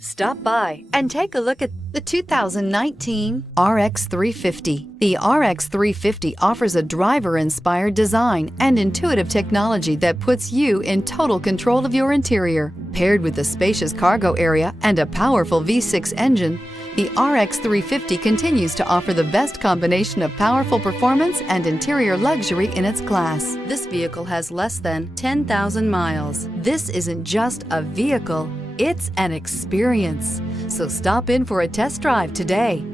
Stop by and take a look at the 2019 RX 350. The RX 350 offers a driver-inspired design and intuitive technology that puts you in total control of your interior. Paired with a spacious cargo area and a powerful V6 engine, the RX 350 continues to offer the best combination of powerful performance and interior luxury in its class. This vehicle has less than 10,000 miles. This isn't just a vehicle, it's an experience. So stop in for a test drive today.